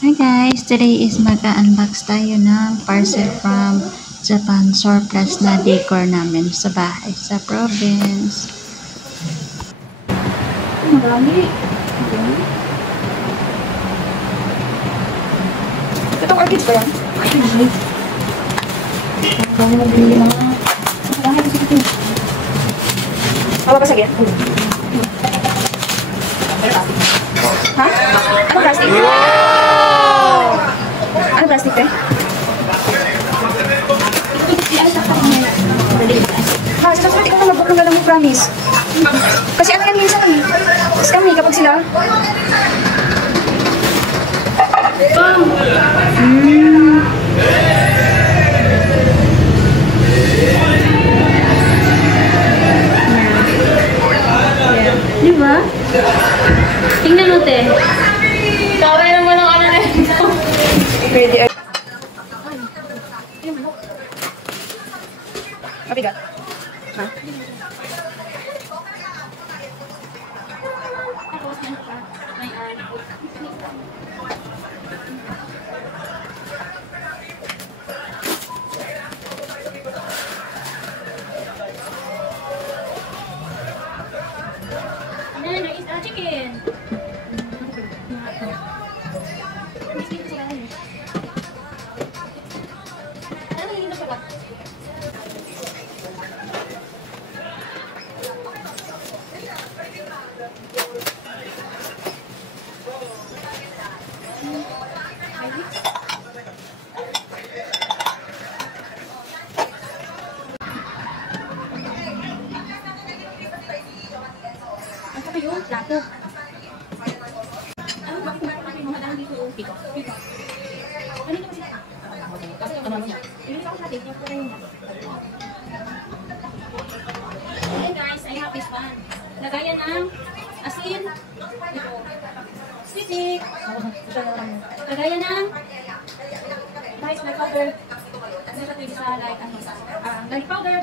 Hi guys! Today is mag-unbox tayo ng parcel from Japan surplus na decor namin sa bahay sa province. Marami. Ito orchids ba yan? Ang dami magbili na. Ang dami kasi ito. Mababasag yan? Ha? Ano plastic? Wow! Ano plastic eh? Ha, sasabi ko na mag-book ng galang mo, promise. Kasi ano yan minsan eh. Scam eh kapag sila. Diba? Tingnan mo, te. Kaway naman ang ano na ito. Pwede ay. Mabigat. Ha? There is a chicken. Ang saka yung plato. Ano ba kung natin mga dahil dito? Pito. Ano yung kasi? Kasi yung kamamo niya. Yung ako natin, yung pura yun. Hey guys, I have this one. Lagayan ng asin. Ito. Sweetie. Lagayan ng rice like powder. Kasi ito pwede sa like, garlic powder.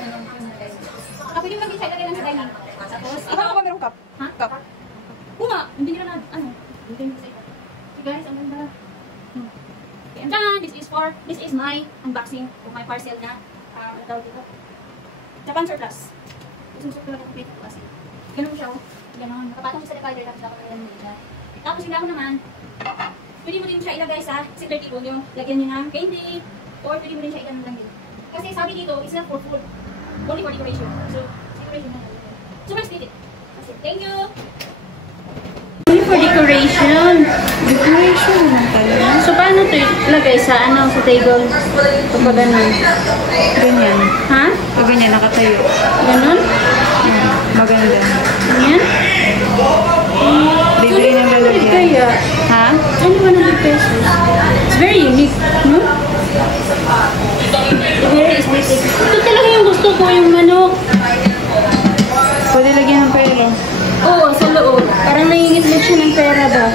Kapag yung mag-isa, ilagay lang sa dining. Tapos, Ito ba merong cup? Ha? Cup? Kuma! Hindi nila na, ano? Hindi nila sa ito. Okay guys, ang ganda. Okay, and then, this is my unboxing of my parcel na, ano tawag dito? Japan surplus. Isusok ko lang ang plate ko kasi. Ganun siya, oh. Ganun. Nakapatong sa divider, tapos ako na nila. Tapos hindi ako naman, pwede mo din siya ilagay sa secret table yung lagyan niyo ng candy, or pwede mo din siya ilagay lang dito. Kasi sabi dito, it's not for food. Only for decoration. So, decoration na. So, let's eat it. That's it. Thank you! Only for decoration. Decoration lang talaga. So, paano ito ilagay sa sa table? Kapag ganun. Ganyan. Ha? Pag ganyan, nakatayo. Ganon? Yan. Maganda. Ganyan? Libre ng lalagyan. Kaya, Ha? ano 100 pesos? It's very unique, no? Very aesthetic. Ito talaga yung gusto ko, yung manok. Pwede lagyan ng pera. Oo, sa loob. Parang nangingit siya ng pera ba?